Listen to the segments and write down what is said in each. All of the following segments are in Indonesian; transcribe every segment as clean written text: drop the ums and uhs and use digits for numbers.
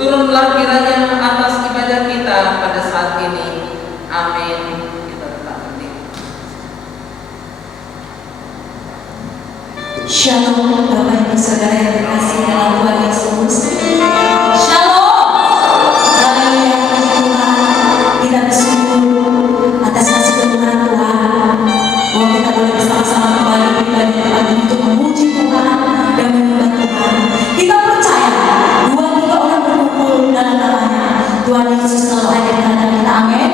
Turunlah kiranya atas ibadah kita pada saat ini. Amin. Kita tetap berdiri. Shalom Bapak Ibu Saudara yang terkasih dalam Tuhan Yesus. Shalom. Haleluya, puji Tuhan. Kita bersyukur atas kasih Tuhan Tuhan, bahwa kita boleh bersama-sama kembali beribadah tempat ini untuk memuji Tuhan dan menyembah Tuhan. Kita percaya 2-3 orang berkumpul dalam namanya, Tuhan Yesus selalu hadir di tengah kita. Amin.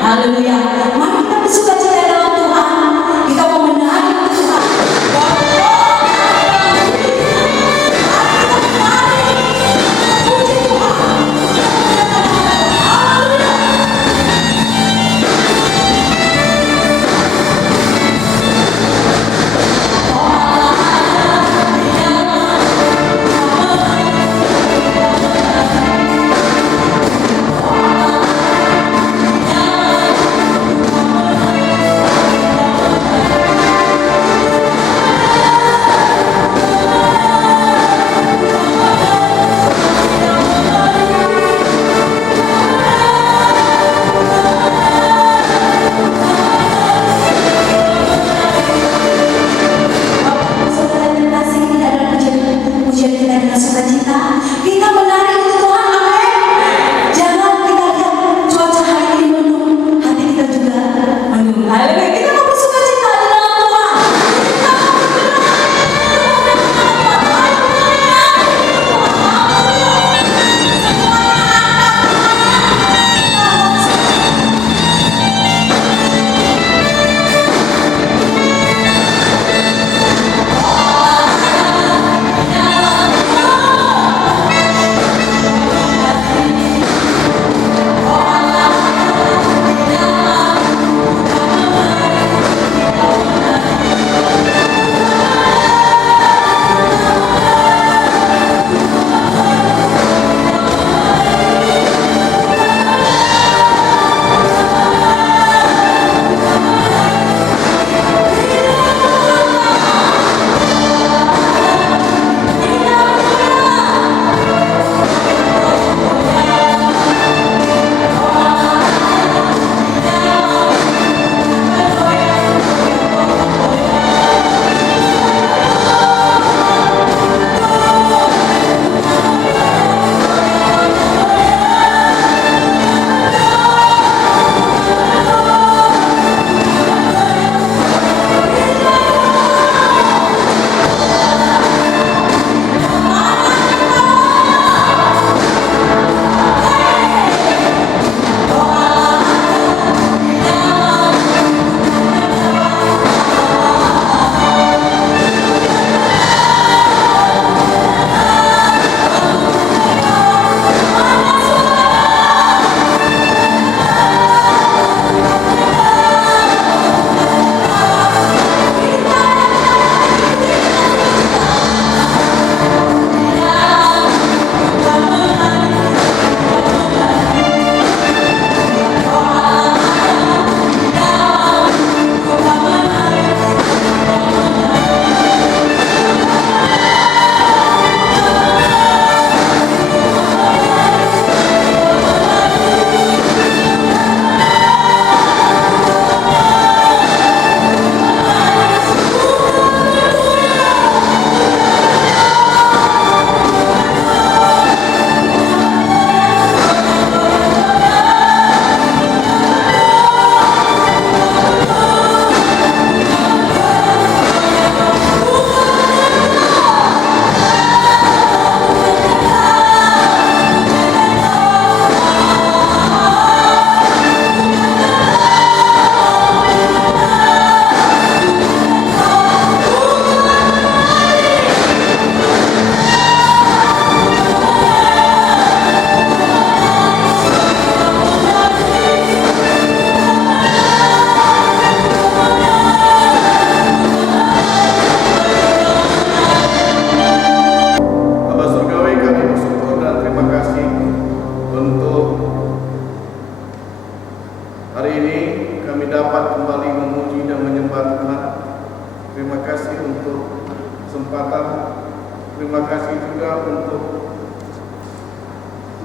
Haleluya. Mari kita bersukacita dalam Tuhan. Kita mau menarik Tuhan. Oh,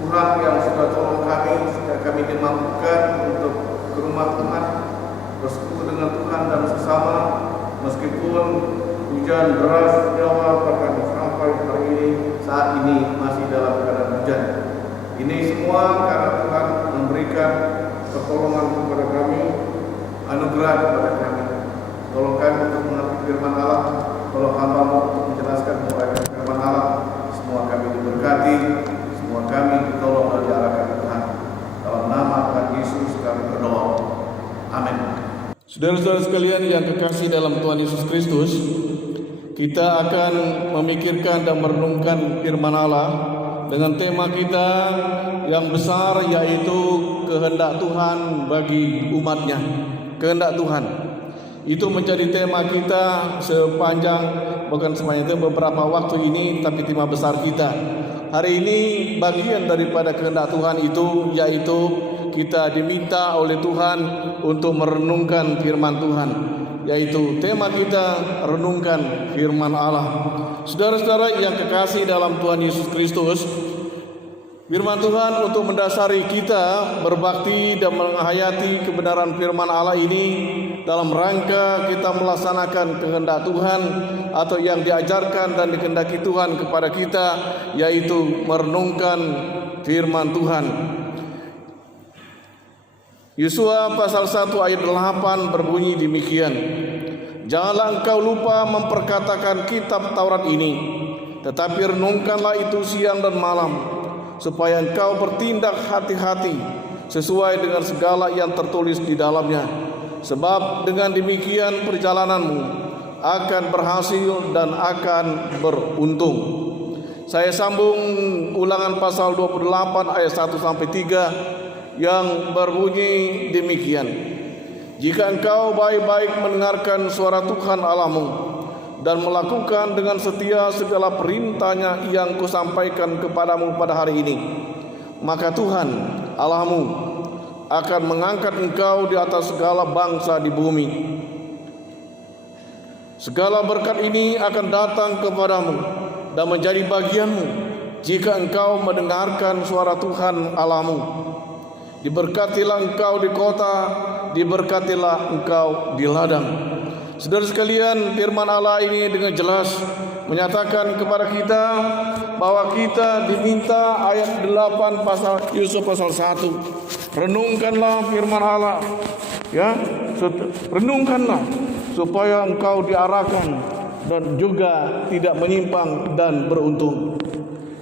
Tuhan yang sudah tolong kami sehingga kami dimampukan untuk ke rumah Tuhan, bersekutu dengan Tuhan dan sesama, meskipun hujan deras Jawa bahkan sampai hari ini saat ini masih dalam keadaan hujan. Ini semua karena Tuhan memberikan pertolongan kepada kami, anugerah kepada kami. Tolong kami untuk mengerti firman Allah, tolong hamba-Mu untuk menjelaskan kepada firman Allah. Semua kami diberkati, semua kami ditolong dan diarahkan Tuhan. Dalam nama Tuhan Yesus kami berdoa. Amin. Saudara-saudara sekalian yang kekasih dalam Tuhan Yesus Kristus, kita akan memikirkan dan merenungkan firman Allah dengan tema kita yang besar, yaitu kehendak Tuhan bagi umatnya. Kehendak Tuhan itu menjadi tema kita sepanjang, bukan sepanjang itu, beberapa waktu ini, tapi tema besar kita hari ini. Bagian daripada kehendak Tuhan itu, yaitu kita diminta oleh Tuhan untuk merenungkan firman Tuhan, yaitu tema kita renungkan firman Allah. Saudara-saudara yang kekasih dalam Tuhan Yesus Kristus, firman Tuhan untuk mendasari kita berbakti dan menghayati kebenaran firman Allah ini dalam rangka kita melaksanakan kehendak Tuhan atau yang diajarkan dan dikehendaki Tuhan kepada kita, yaitu merenungkan firman Tuhan. Yosua pasal 1 ayat 8 berbunyi demikian: janganlah engkau lupa memperkatakan kitab Taurat ini, tetapi renungkanlah itu siang dan malam, supaya engkau bertindak hati-hati sesuai dengan segala yang tertulis di dalamnya. Sebab dengan demikian perjalananmu akan berhasil dan akan beruntung. Saya sambung Ulangan pasal 28 ayat 1 sampai 3 yang berbunyi demikian: jika engkau baik-baik mendengarkan suara Tuhan Allahmu dan melakukan dengan setia segala perintahnya yang kusampaikan kepadamu pada hari ini, maka Tuhan Allahmu akan mengangkat engkau di atas segala bangsa di bumi. Segala berkat ini akan datang kepadamu dan menjadi bagianmu jika engkau mendengarkan suara Tuhan Allahmu. Diberkatilah engkau di kota, diberkatilah engkau di ladang. Saudara sekalian, firman Allah ini dengan jelas menyatakan kepada kita bahwa kita diminta ayat 8 pasal Yusuf pasal 1. Renungkanlah firman Allah, ya, renungkanlah supaya engkau diarahkan dan juga tidak menyimpang dan beruntung.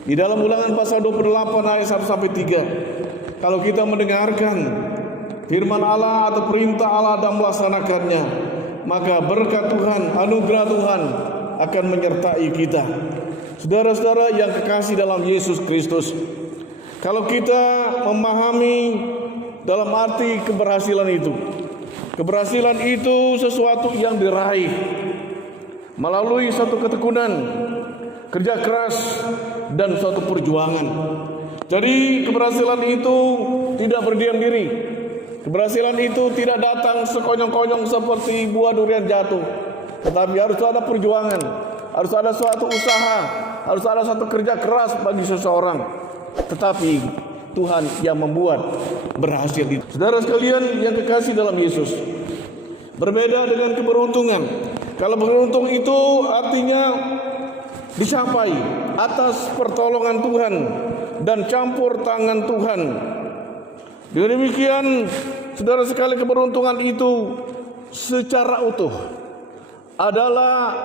Di dalam Ulangan pasal 28 ayat 1 sampai 3, kalau kita mendengarkan firman Allah atau perintah Allah dan melaksanakannya, maka berkat Tuhan, anugerah Tuhan akan menyertai kita. Saudara-saudara yang kekasih dalam Yesus Kristus, kalau kita memahami dalam arti keberhasilan itu sesuatu yang diraih melalui satu ketekunan, kerja keras, dan suatu perjuangan. Jadi keberhasilan itu tidak berdiam diri. Keberhasilan itu tidak datang sekonyong-konyong seperti buah durian jatuh, tetapi harus ada perjuangan, harus ada suatu usaha, harus ada suatu kerja keras bagi seseorang. Tetapi Tuhan yang membuat berhasil itu. Saudara sekalian yang kekasih dalam Yesus, berbeda dengan keberuntungan. Kalau beruntung itu artinya dicapai atas pertolongan Tuhan dan campur tangan Tuhan. Dengan demikian, saudara sekalian, keberuntungan itu secara utuh adalah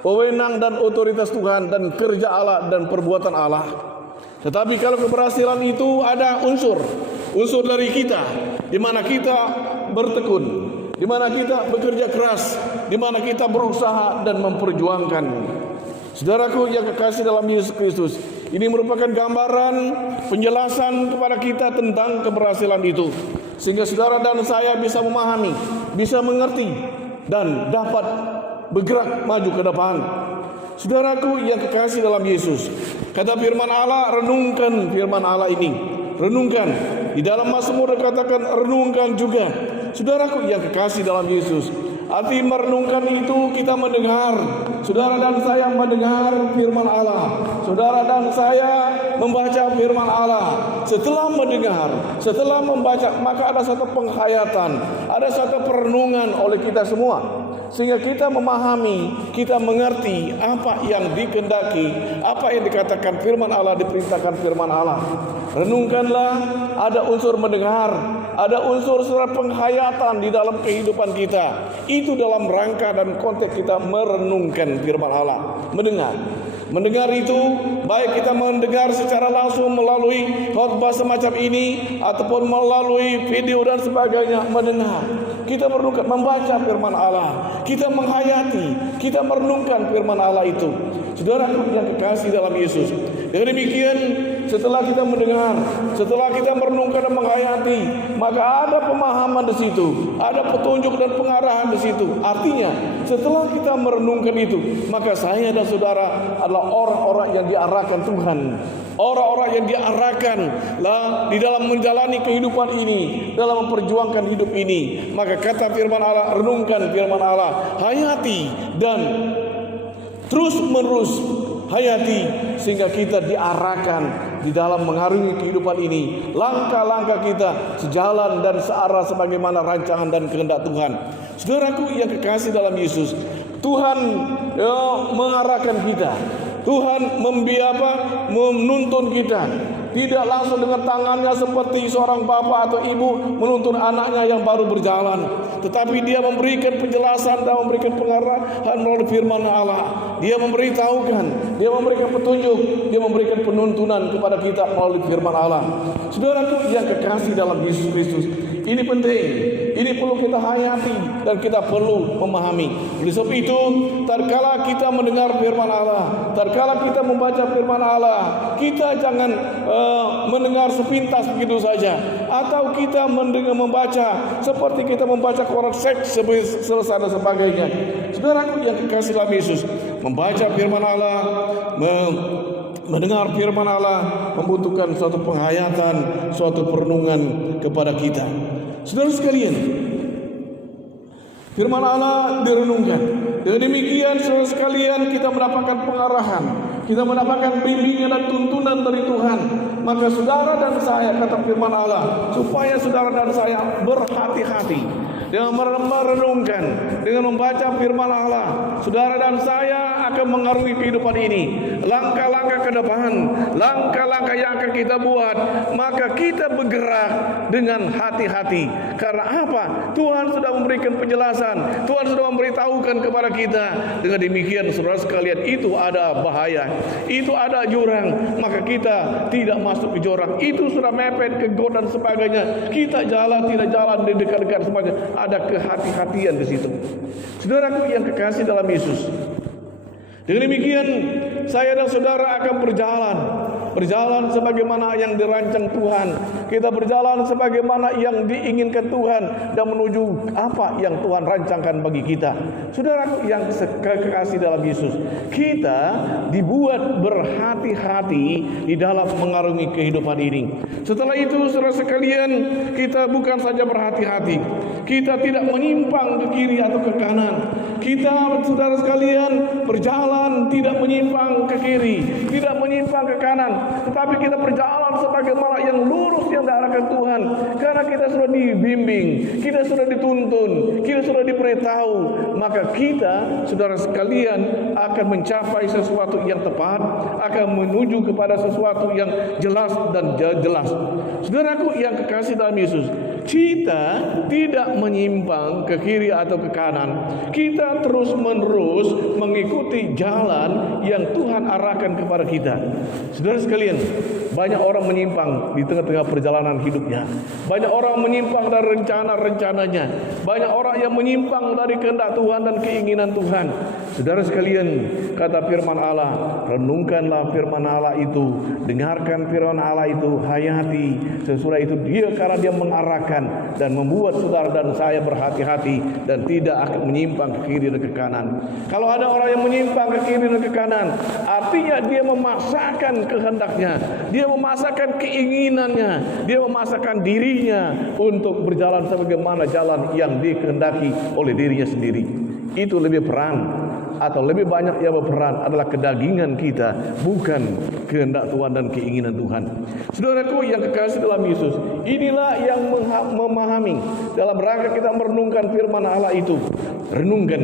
wewenang dan otoritas Tuhan dan kerja Allah dan perbuatan Allah. Tetapi kalau keberhasilan itu ada unsur dari kita, di mana kita bertekun, di mana kita bekerja keras, di mana kita berusaha dan memperjuangkan. Saudaraku yang kekasih dalam Yesus Kristus, ini merupakan gambaran penjelasan kepada kita tentang keberhasilan itu, sehingga saudara dan saya bisa memahami, bisa mengerti, dan dapat bergerak maju ke depan. Saudaraku yang kekasih dalam Yesus, kata firman Allah, renungkan firman Allah ini. Renungkan. Di dalam Mazmur dikatakan renungkan juga. Saudaraku yang kekasih dalam Yesus, arti merenungkan itu kita mendengar. Saudara dan saya mendengar firman Allah. Saudara dan saya membaca firman Allah. setelah mendengar, setelah membaca, maka ada satu penghayatan, ada satu perenungan oleh kita semua, sehingga kita memahami, kita mengerti apa yang dikehendaki, apa yang dikatakan firman Allah, diperintahkan firman Allah. Renungkanlah, ada unsur mendengar, ada unsur secara penghayatan di dalam kehidupan kita. Itu dalam rangka dan konteks kita merenungkan firman Allah, mendengar itu baik kita mendengar secara langsung melalui khotbah semacam ini ataupun melalui video dan sebagainya. Mendengar, kita merenungkan, membaca firman Allah, kita menghayati, kita merenungkan firman Allah itu. Saudaraku yang kekasih dalam Yesus, dengan demikian setelah kita mendengar, setelah kita merenungkan dan menghayati, maka ada pemahaman di situ, ada petunjuk dan pengarahan di situ. Artinya setelah kita merenungkan itu, maka saya dan saudara adalah orang-orang yang diarahkan Tuhan, orang-orang yang diarahkan lah di dalam menjalani kehidupan ini, dalam memperjuangkan hidup ini. Maka kata firman Allah, renungkan firman Allah, hayati dan terus menerus hayati, sehingga kita diarahkan di dalam mengarungi kehidupan ini. Langkah-langkah kita sejalan dan searah sebagaimana rancangan dan kehendak Tuhan. Saudaraku yang kekasih dalam Yesus, Tuhan mengarahkan kita. Tuhan menuntun kita. Tidak langsung dengan tangannya seperti seorang bapak atau ibu menuntun anaknya yang baru berjalan, tetapi dia memberikan penjelasan dan memberikan pengarahan melalui firman Allah. Dia memberitahukan, dia memberikan petunjuk, dia memberikan penuntunan kepada kita melalui firman Allah. Saudaraku yang kekasih dalam Yesus Kristus, ini penting, ini perlu kita hayati dan kita perlu memahami. Oleh sebab itu, tatkala kita mendengar firman Allah, tatkala kita membaca firman Allah, kita jangan mendengar sepintas begitu saja, atau kita mendengar membaca seperti kita membaca koran seks selesai dan sebagainya. Saudaraku yang kekasih dalam Yesus, membaca firman Allah, mendengar firman Allah membutuhkan suatu penghayatan, suatu perenungan kepada kita. Saudara sekalian, firman Allah direnungkan. Dengan demikian saudara sekalian, kita mendapatkan pengarahan, kita mendapatkan bimbingan dan tuntunan dari Tuhan. Maka saudara dan saya, kata firman Allah, supaya saudara dan saya berhati-hati dengan merenungkan, dengan membaca firman Allah, saudara dan saya akan mengarungi kehidupan ini. Langkah-langkah ke depan, langkah-langkah yang akan kita buat, maka kita bergerak dengan hati-hati. Karena apa? Tuhan sudah memberikan penjelasan, Tuhan sudah memberitahukan kepada kita. Dengan demikian saudara sekalian, itu ada bahaya, itu ada jurang, maka kita tidak masuk ke jurang. Itu sudah mepet ke got dan sebagainya. Kita jalan, tidak jalan di dekat-dekat sebagainya. Ada kehati-hatian di situ. Saudaraku yang kekasih dalam Yesus, dengan demikian saya dan saudara akan berjalan sebagaimana yang dirancang Tuhan. Kita berjalan sebagaimana yang diinginkan Tuhan dan menuju apa yang Tuhan rancangkan bagi kita. Saudaraku yang kekasih dalam Yesus, kita dibuat berhati-hati di dalam mengarungi kehidupan ini. Setelah itu saudara sekalian, kita bukan saja berhati-hati, kita tidak menyimpang ke kiri atau ke kanan. Kita saudara sekalian berjalan tidak menyimpang ke kiri, tidak menyimpang ke kanan, tetapi kita berjalan sebagaimana yang lurus yang diarahkan Tuhan. Karena kita sudah dibimbing, kita sudah dituntun, kita sudah diberitahu, maka kita saudara sekalian akan mencapai sesuatu yang tepat, akan menuju kepada sesuatu yang jelas dan jelas. Saudaraku yang kekasih dalam Yesus, kita tidak menyimpang ke kiri atau ke kanan. Kita terus menerus mengikuti jalan yang Tuhan arahkan kepada kita. Saudara sekalian, banyak orang menyimpang di tengah-tengah perjalanan hidupnya. Banyak orang menyimpang dari rencana-rencananya. Banyak orang yang menyimpang dari kehendak Tuhan dan keinginan Tuhan. Saudara sekalian, kata firman Allah, renungkanlah firman Allah itu, dengarkan firman Allah itu, hayati. Sesudah itu dia, karena dia mengarahkan dan membuat saudara dan saya berhati-hati dan tidak akan menyimpang ke kiri dan ke kanan. Kalau ada orang yang menyimpang ke kiri dan ke kanan, artinya dia memaksakan kehendaknya, dia memaksakan keinginannya, dia memaksakan dirinya untuk berjalan sebagaimana jalan yang dikehendaki oleh dirinya sendiri. Itu lebih perang atau lebih banyak yang berperan adalah kedagingan kita, bukan kehendak Tuhan dan keinginan Tuhan. Saudaraku yang kekasih dalam Yesus, inilah yang memahami dalam rangka kita merenungkan firman Allah itu. Renungkan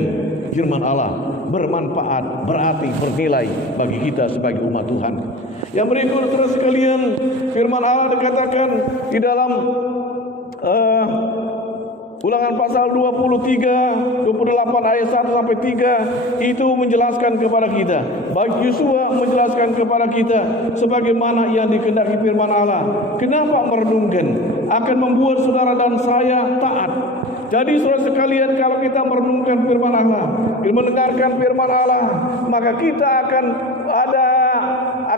firman Allah, bermanfaat, berarti, bernilai bagi kita sebagai umat Tuhan. Yang berikut saudara sekalian, firman Allah dikatakan di dalam Ulangan pasal 28 ayat 1 sampai 3 itu menjelaskan kepada kita. Baik Yosua menjelaskan kepada kita sebagaimana yang dikehendaki firman Allah. Kenapa merenungkan? Akan membuat saudara dan saya taat. Jadi saudara sekalian, kalau kita merenungkan firman Allah, mendengarkan firman Allah, maka kita akan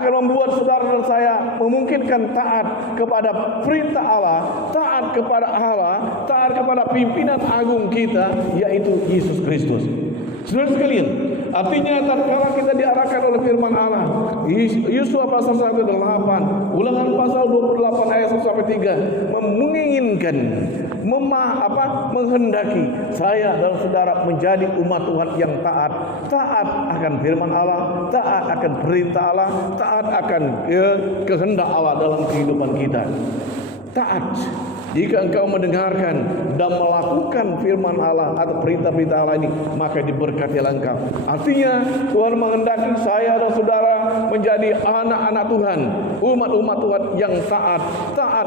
membuat saudara dan saya memungkinkan taat kepada perintah Allah, taat kepada Allah, taat kepada pimpinan agung kita, yaitu Yesus Kristus. Saudara sekalian, artinya tatkala kita diarahkan oleh firman Allah, Yosua pasal 1:8, Ulangan pasal 28 ayat 1 sampai 3 menginginkan, menghendaki saya dan saudara menjadi umat Tuhan yang taat akan firman Allah, taat akan perintah Allah, taat akan kehendak Allah dalam kehidupan kita. Taat. Jika engkau mendengarkan dan melakukan firman Allah atau perintah-perintah Allah ini, maka diberkatilah engkau. Artinya Tuhan menghendaki saya dan saudara menjadi anak-anak Tuhan, umat-umat Tuhan yang taat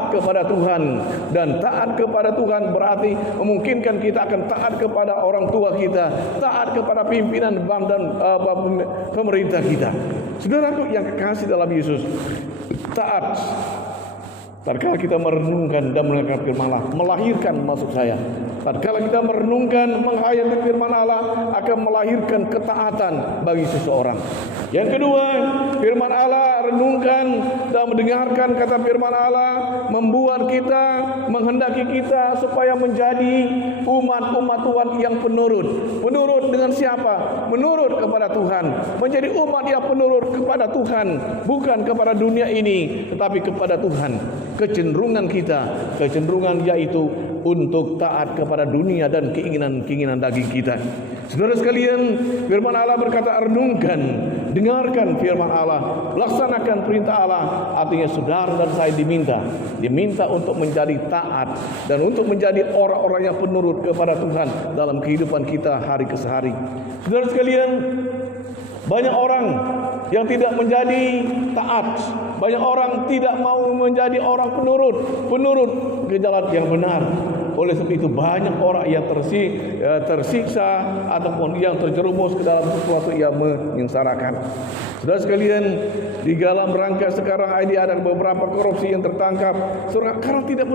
kepada Tuhan. Dan taat kepada Tuhan berarti memungkinkan kita akan taat kepada orang tua kita, taat kepada pimpinan dan pemerintah kita. Saudaraku yang kekasih dalam Yesus, taat tatkala kita merenungkan dan mendengarkan firman Allah, melahirkan, maksud saya, tatkala kita merenungkan, menghayati firman Allah, akan melahirkan ketaatan bagi seseorang. Yang kedua, firman Allah, renungkan dan mendengarkan kata firman Allah, membuat kita, menghendaki kita supaya menjadi umat-umat Tuhan yang penurut. Penurut dengan siapa? Menurut kepada Tuhan. Menjadi umat yang penurut kepada Tuhan, bukan kepada dunia ini, tetapi kepada Tuhan. Kecenderungan yaitu untuk taat kepada dunia dan keinginan daging kita. Saudara sekalian, firman Allah berkata, renungkan, dengarkan firman Allah, laksanakan perintah Allah. Artinya saudara dan saya diminta untuk menjadi taat dan untuk menjadi orang-orang yang penurut kepada Tuhan dalam kehidupan kita hari ke hari. Saudara sekalian, banyak orang yang tidak menjadi taat, banyak orang tidak mau menjadi orang penurut ke jalan yang benar. Oleh sebab itu banyak orang yang tersiksa ataupun yang terjerumus ke dalam sesuatu yang menyengsarakan. Saudara sekalian, di dalam rangka sekarang ini ada beberapa korupsi yang tertangkap karena tidak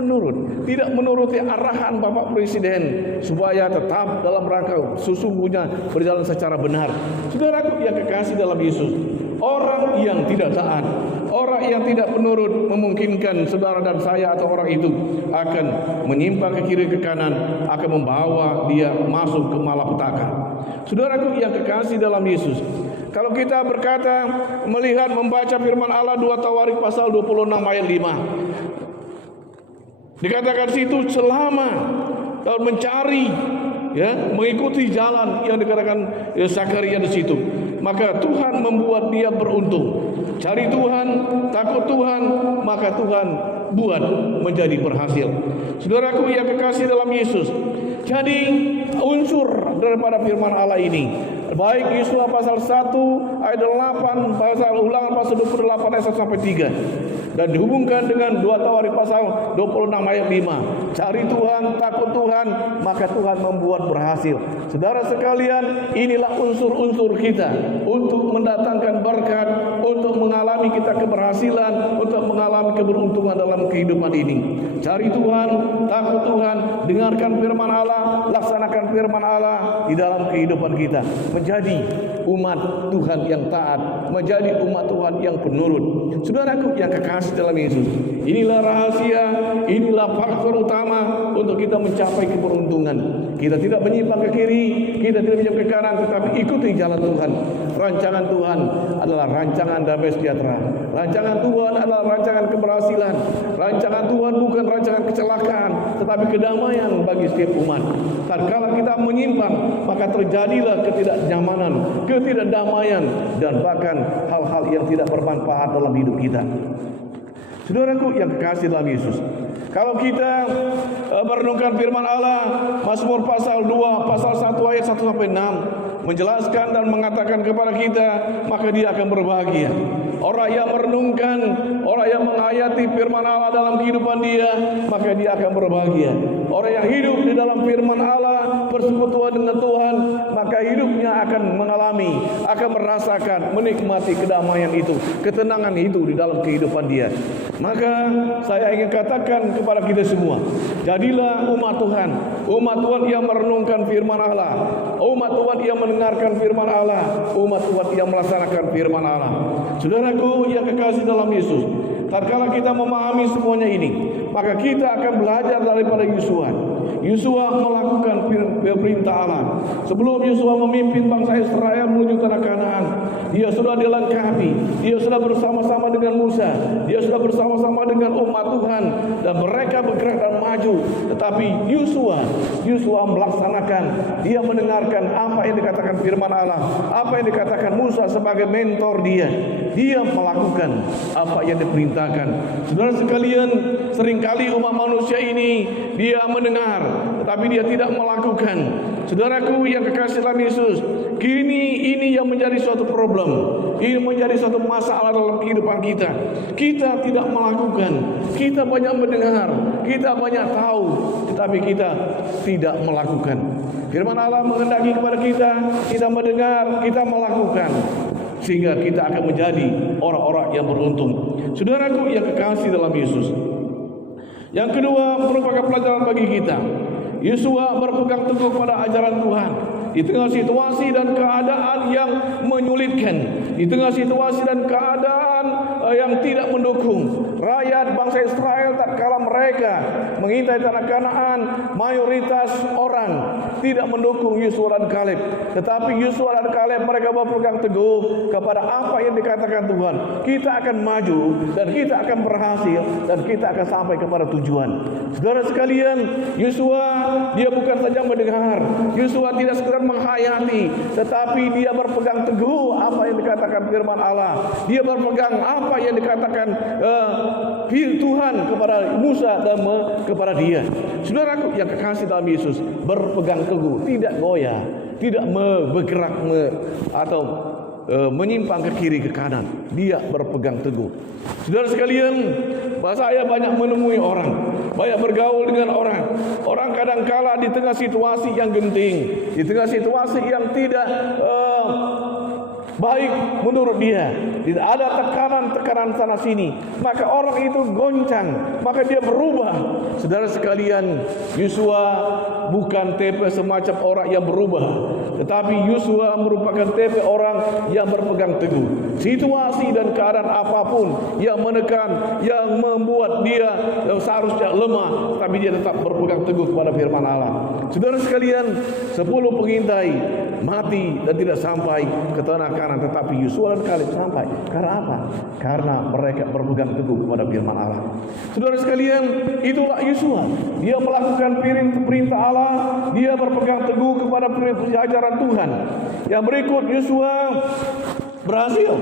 menuruti arahan Bapak Presiden supaya tetap dalam rangka sesungguhnya berjalan secara benar. Saudaraku yang kekasih dalam Yesus, orang yang tidak taat, orang yang tidak penurut memungkinkan saudara dan saya atau orang itu akan menyimpang ke kiri ke kanan, akan membawa dia masuk ke malapetaka. Saudaraku yang kekasih dalam Yesus, kalau kita berkata melihat membaca firman Allah 2 Tawarik pasal 26 ayat 5, dikatakan situ selama tahun mencari mengikuti jalan yang dikatakan Zakaria di situ, maka Tuhan membuat dia beruntung. Cari Tuhan, takut Tuhan, maka Tuhan buat menjadi berhasil. Saudaraku yang kekasih dalam Yesus, jadi unsur daripada firman Allah ini, baik Yosua pasal 1 ayat 8, pasal Ulangan pasal 28 ayat 1 sampai 3, dan dihubungkan dengan 2 Tawarik pasal 26 ayat 5. Cari Tuhan, takut Tuhan, maka Tuhan membuat berhasil. Saudara sekalian, inilah unsur-unsur kita untuk mendatangkan berkat, untuk mengalami kita keberhasilan, untuk mengalami keberuntungan dalam kehidupan ini. Cari Tuhan, takut Tuhan, dengarkan firman Allah, laksanakan firman Allah di dalam kehidupan kita. Menjadi umat Tuhan yang taat, menjadi umat Tuhan yang penurut. Saudaraku yang kekasih dalam Yesus, inilah rahasia, inilah faktor utama untuk kita mencapai keberuntungan. Kita tidak menyimpang ke kiri, kita tidak menyimpang ke kanan, tetapi ikuti jalan Tuhan. Rancangan Tuhan adalah rancangan damai sejahtera. Rancangan Tuhan adalah rancangan keberhasilan. Rancangan Tuhan bukan rancangan kecelakaan, tetapi kedamaian bagi setiap umat. Tatkala kita menyimpang, maka terjadilah ketidaknyamanan, ketidakdamaian, dan bahkan hal-hal yang tidak bermanfaat dalam hidup kita. Saudaraku yang kekasih dalam Yesus, kalau kita merenungkan firman Allah, Mazmur pasal 2, pasal 1 ayat 1 sampai 6 menjelaskan dan mengatakan kepada kita, maka dia akan berbahagia. Orang yang merenungkan, orang yang menghayati firman Allah dalam kehidupan dia, maka dia akan berbahagia. Orang yang hidup di dalam firman Allah, bersekutu dengan Tuhan, maka hidupnya akan mengalami, akan merasakan, menikmati kedamaian itu, ketenangan itu di dalam kehidupan dia. Maka saya ingin katakan kepada kita semua, jadilah umat Tuhan yang merenungkan firman Allah, umat Tuhan yang mendengarkan firman Allah, umat Tuhan yang melaksanakan firman Allah. Saudaraku yang kekasih dalam Yesus, tatkala kita memahami semuanya ini, maka kita akan belajar daripada Yosua. Yosua melakukan perintah Allah. Sebelum Yosua memimpin bangsa Israel menuju tanah Kanaan, dia sudah dilengkapi, dia sudah bersama-sama dengan Musa, dia sudah bersama-sama dengan umat Tuhan, dan mereka bergerak dan maju. Tetapi Yosua melaksanakan, dia mendengarkan apa yang dikatakan firman Allah, apa yang dikatakan Musa sebagai mentor dia melakukan apa yang diperintahkan. Saudara sekalian, seringkali umat manusia ini dia mendengar, tetapi dia tidak melakukan. Saudaraku yang kekasih dalam Yesus, ini yang menjadi suatu problem, ini menjadi suatu masalah dalam kehidupan kita. Kita tidak melakukan, kita banyak mendengar, kita banyak tahu, tetapi kita tidak melakukan. Firman Allah menghendaki kepada kita mendengar, kita melakukan, sehingga kita akan menjadi orang-orang yang beruntung. Saudaraku yang kekasih dalam Yesus, yang kedua merupakan pelajaran bagi kita. Yosua berpegang teguh pada ajaran Tuhan di tengah situasi dan keadaan yang menyulitkan, di tengah situasi dan keadaan yang tidak mendukung. Rakyat bangsa Israel tatkala mereka mengintai tanah Kanaan, mayoritas orang tidak mendukung Yosua dan Kaleb. Tetapi Yosua dan Kaleb mereka berpegang teguh kepada apa yang dikatakan Tuhan. Kita akan maju dan kita akan berhasil dan kita akan sampai kepada tujuan. Saudara sekalian, Yosua dia bukan saja mendengar, Yosua tidak sekedar menghayati, tetapi dia berpegang teguh apa yang dikatakan firman Allah. Dia berpegang apa yang dikatakan Tuhan kepada Musa dan kepada dia. Saudaraku yang kekasih dalam Yesus, berpegang teguh, tidak goyah, tidak bergerak atau menyimpang ke kiri ke kanan. Dia berpegang teguh. Saudara sekalian, saya banyak menemui orang, banyak bergaul dengan orang. Orang kadangkala di tengah situasi yang genting, di tengah situasi yang tidak baik menurut dia, tidak ada tekanan sana sini, maka orang itu goncang, maka dia berubah. Saudara sekalian, Yosua bukan tipe semacam orang yang berubah, tetapi Yosua merupakan tipe orang yang berpegang teguh. Situasi dan keadaan apapun yang menekan, yang membuat dia seharusnya lemah, tapi dia tetap berpegang teguh kepada firman Allah. Saudara sekalian, 10 pengintai mati dan tidak sampai ke tanah Kanaan, tetapi Yosua dan Kaleb sampai. Karena apa? Karena mereka berpegang teguh kepada firman Allah. Saudara sekalian, itulah Yosua. Dia melakukan perintah Allah, dia berpegang teguh kepada ajaran Tuhan. Yang berikut, Yosua berhasil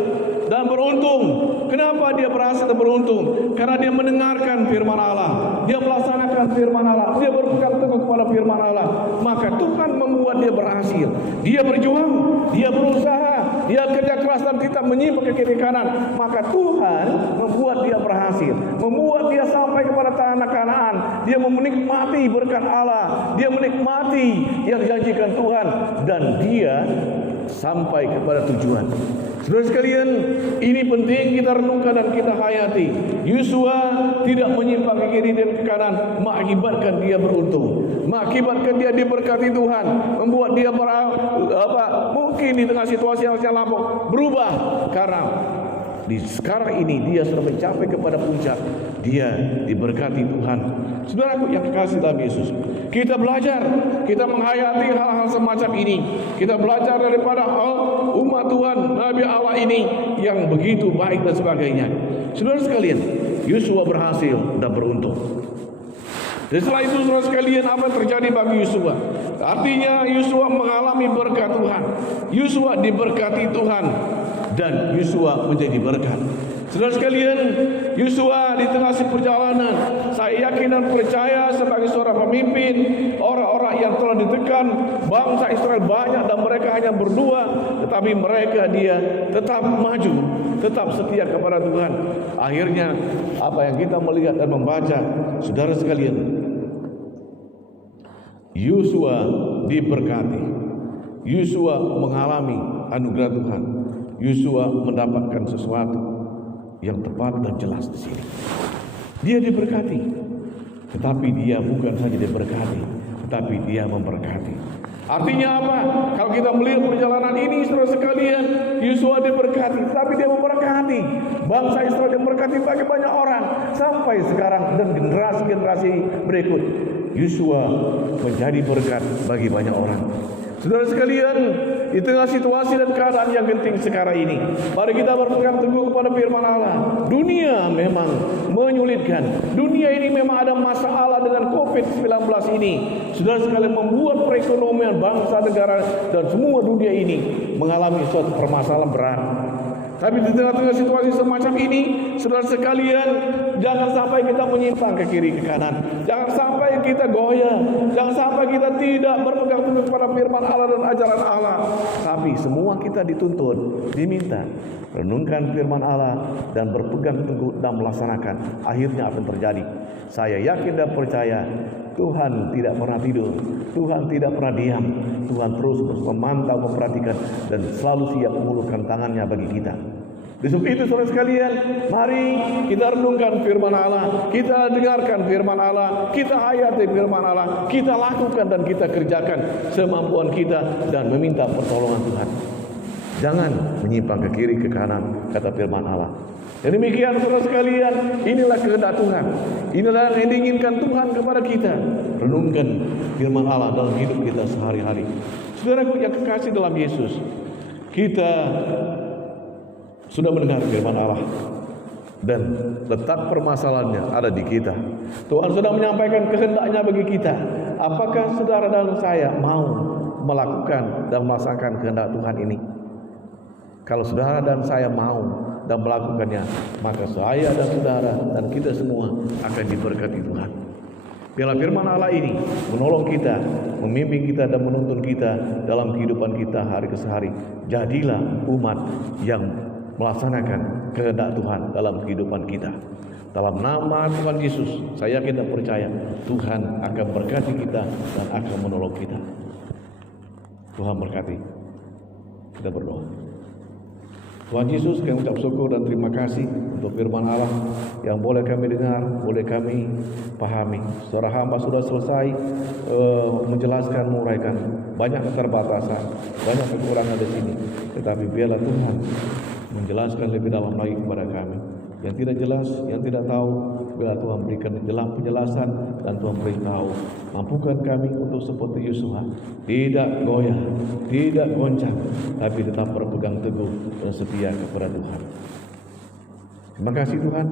dan beruntung. Kenapa dia berhasil dan beruntung? Karena dia mendengarkan firman Allah, dia melaksanakan firman Allah, dia berpegang teguh kepada firman Allah. Maka Tuhan membuat dia berhasil. Dia berjuang, dia berusaha, dia kerja keras dan tidak menyimpang ke kiri kanan. Maka Tuhan membuat dia berhasil, membuat dia sampai kepada tanah Kanaan. Dia menikmati berkat Allah, dia menikmati yang dijanjikan Tuhan, dan dia sampai kepada tujuan. Saudara sekalian, ini penting kita renungkan dan kita hayati. Yosua tidak menyimpang ke kiri dan ke kanan, mengakibatkan dia beruntung, mengakibatkan dia diberkati Tuhan, membuat dia mungkin di tengah situasi yang sangat lapuk berubah, karena sekarang ini dia sudah mencapai kepada puncak, dia diberkati Tuhan. Saudaraku yang kekasih dalam Yesus, kita belajar, kita menghayati hal-hal semacam ini. Kita belajar daripada umat Tuhan, Nabi Allah ini yang begitu baik dan sebagainya. Saudara sekalian, Yosua berhasil dan beruntung. Dan setelah itu saudara sekalian, apa yang terjadi bagi Yosua? Artinya Yosua mengalami berkat Tuhan. Yosua diberkati Tuhan dan Yosua menjadi berkat. Saudara sekalian, Yosua di tengah perjalanan, saya yakin dan percaya sebagai seorang pemimpin, orang-orang yang telah ditekan, bangsa Israel banyak dan mereka hanya berdua, tetapi dia tetap maju, tetap setia kepada Tuhan. Akhirnya apa yang kita melihat dan membaca, saudara sekalian, Yosua diberkati. Yosua mengalami anugerah Tuhan. Yosua mendapatkan sesuatu yang tepat dan jelas di sini. Dia diberkati, tetapi dia bukan saja diberkati, tetapi dia memberkati. Artinya apa? Kalau kita melihat perjalanan ini, saudara sekalian, Yosua diberkati, tapi dia memberkati. Bangsa Israel diberkati bagi banyak orang sampai sekarang dan generasi-generasi berikut. Yosua menjadi berkat bagi banyak orang. Saudara sekalian, di tengah situasi dan keadaan yang genting sekarang ini, mari kita berpegang teguh kepada firman Allah. Dunia memang menyulitkan. Dunia ini memang ada masalah dengan COVID-19 ini. Saudara sekalian, membuat perekonomian bangsa, negara, dan semua dunia ini mengalami suatu permasalahan berat. Tapi di tengah-tengah situasi semacam ini, saudara sekalian, jangan sampai kita menyimpang ke kiri ke kanan. Jangan sampai kita goyah. Jangan sampai kita tidak berpegang teguh kepada firman Allah dan ajaran Allah. Tapi semua kita dituntut, diminta renungkan firman Allah dan berpegang teguh dan melaksanakan. Akhirnya apa yang terjadi? Saya yakin dan percaya Tuhan tidak pernah tidur, Tuhan tidak pernah diam, Tuhan terus memantau, memperhatikan, dan selalu siap mengulurkan tangannya bagi kita. Sebab itu saudara sekalian, mari kita renungkan firman Allah, kita dengarkan firman Allah, kita hayati firman Allah, kita lakukan dan kita kerjakan semampuan kita dan meminta pertolongan Tuhan. Jangan menyimpang ke kiri ke kanan, kata firman Allah. Dan demikian saudara sekalian, inilah kehendak Tuhan. Inilah yang diinginkan Tuhan kepada kita. Renungkan firman Allah dalam hidup kita sehari-hari. Saudaraku yang kekasih dalam Yesus, kita sudah mendengar firman Allah dan letak permasalahannya ada di kita. Tuhan sudah menyampaikan kehendaknya bagi kita. Apakah saudara dan saya mau melakukan dan melaksanakan kehendak Tuhan ini? Kalau saudara dan saya mau dan melakukannya, maka saya dan saudara dan kita semua akan diberkati Tuhan. Biarlah firman Allah ini menolong kita, membimbing kita dan menuntun kita dalam kehidupan kita hari ke hari. Jadilah umat yang melaksanakan kehendak Tuhan dalam kehidupan kita. Dalam nama Tuhan Yesus, saya yakin dan percaya Tuhan akan berkati kita dan akan menolong kita. Tuhan berkati. Kita berdoa. Tuhan Yesus, kami ucap syukur dan terima kasih untuk firman Allah yang boleh kami dengar, boleh kami pahami. Saudara hamba sudah selesai menjelaskan, menguraikan banyak keterbatasan, banyak kekurangan di sini. Tetapi biarlah Tuhan menjelaskan lebih dalam lagi kepada kami. Yang tidak jelas, yang tidak tahu, biarlah Tuhan berikan jelas penjelasan dan Tuhan beritahu. Mampukan kami untuk seperti Yosua, tidak goyah, tidak goncang, tapi tetap berpegang teguh dan setia kepada Tuhan. Terima kasih Tuhan,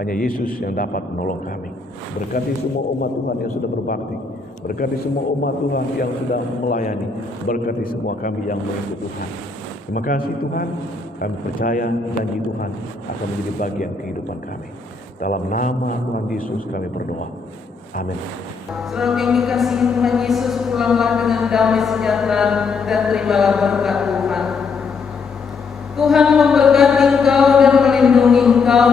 hanya Yesus yang dapat menolong kami. Berkati semua umat Tuhan yang sudah berbakti, berkati semua umat Tuhan yang sudah melayani, berkati semua kami yang mengikut Tuhan. Terima kasih Tuhan, kami percaya janji Tuhan akan menjadi bagian kehidupan kami. Dalam nama Tuhan Yesus kami berdoa. Amin. Saudara yang dikasihi Tuhan Yesus, pulanglah dengan damai sejahtera dan terimalah berkat Tuhan. Tuhan memberkati engkau dan melindungi engkau.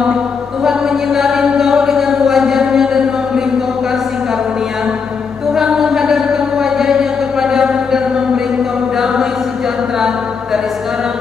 Tuhan menyinari engkau dengan wajah-Nya dan memberi engkau kasih karunia. Tuhan menghadapkan wajah-Nya kepadamu dan memberi engkau damai sejahtera dari sekarang